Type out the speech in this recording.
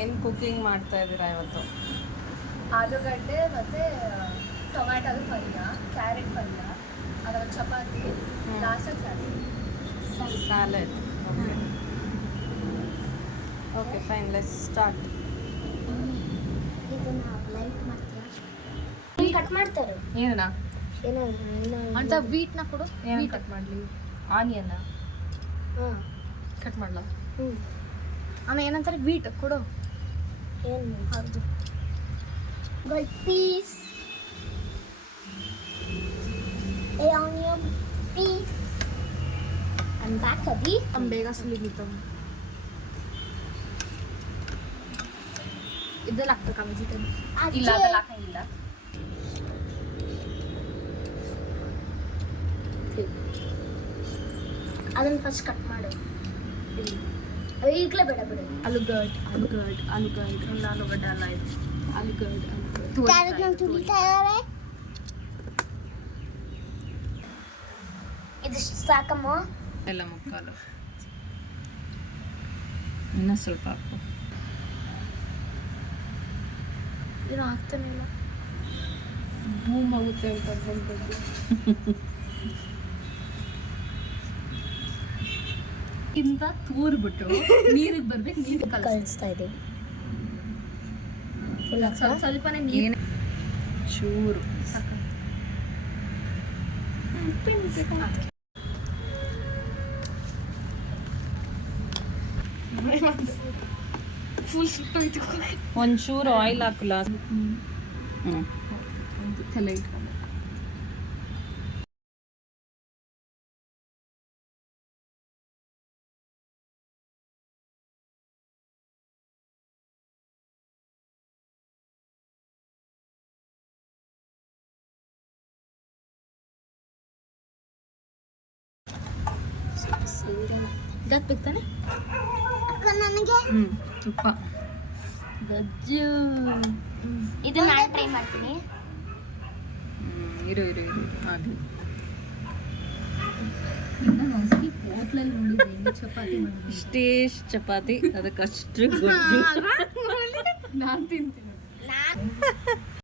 ಏನು ಕುಕಿಂಗ್ ಮಾಡ್ತಾ ಇದ್ದೀರಾ ಇವತ್ತು? ಆಲೂಗಡ್ಡೆ ಮತ್ತು ಟೊಮ್ಯಾಟೋದು ಪಲ್ಯ, ಕ್ಯಾರೆಟ್ ಪಲ್ಯ, ಅದರ chapati, last salad. Okay fine, let's start. Cut ಮಾಡ್ತಾರೆ ಏನಣ್ಣ ಏನೋ ಅಂತ ವೀಟ್ನ ಕೊಡು. ಏನು ಕಟ್ ಮಾಡಲಿ? ಆನಿಯನ್ನ ಕಟ್ ಮಾಡಲ? ಆಮೇಲೆ ಏನಂತಾರೆ ವೀಟ್ ಕೊಡು. ಏನು ಹೌದು piece onion piece and back ಅದಿ ನಮ್ಮ ಬೇಗ ಸುಲಿಗಿತ್ತು. ಇದೆಲ್ಲ ಹಾಕ್ಬೇಕಾ ವೆಜಿಟೇಬಲ್? ಇಲ್ಲ ಅದೆಲ್ಲ ಹಾಕಂಗಿಲ್ಲ. ಅದನ್ನ ಫಸ್ಟ್ ಕಟ್ ಮಾಡು. ಈಗಲೇ ಬೇಡ ಬಿಡು. ಆಲೂಗಡ್ಡೆ ಎಲ್ಲ ಆಲೂಗಡ್ಡೆ ಅಲ್ಲ ಇದು. ಆಲೂಗಡ್ಡೆ ಕ್ಯಾರೆಟ್ ನಾವು ತುರಿತಾ ಇದ್ದಾರೆ. ಇದಿಷ್ಟು ಸಾಕಮ್ಮ. ಎಲ್ಲ ಮುಕ್ಕಾಲು, ಇನ್ನೂ ಸ್ವಲ್ಪ ಹಾಕು. ಏನು ಆಗ್ತಾನೆ ಇಲ್ಲ. ಬೂಮ್ ಆಗುತ್ತೆ ಅಂತ ಅಂದ್ಕೊಂಡು ಇಂದ ತೂರ್ಬಿಟ್ಟು ನೀರಿಗೆ ಬರ್ಬೇಕು. ನೀರು ಕಲಿಸ್ತಾ ಇದ್ದೀವಿ. ಸ್ವಲ್ಪನೇ ನೀರು ಚೂರು ಸಾಕು. ಫುಲ್ ಸುಟ್ಟೋಯ್ತು. ಒಂಚೂರು ಆಯಿಲ್ ಹಾಕಲ್ಲ. ತಲೆ ಇಟ್ಕೊಂಡು ಗಟ್ಬಿಡ್ತಾನೆ. ನನಗೆ ತುಪ್ಪ ಗಜ್ಜು ಇದು ನಾನು ಟ್ರೈ ಮಾಡ್ತೀನಿ. ಇರು ಆಗಲಿ. ಹೋಟ್ಲಲ್ಲಿ ನೋಡಿದ್ದೆ ಚಪಾತಿ ಮಾಡಿ ಇಷ್ಟೇ ಚಪಾತಿ, ಅದಕ್ಕಷ್ಟು ಗೊಜ್ಜು. ನಾನು ತಿಂತೀನಿ.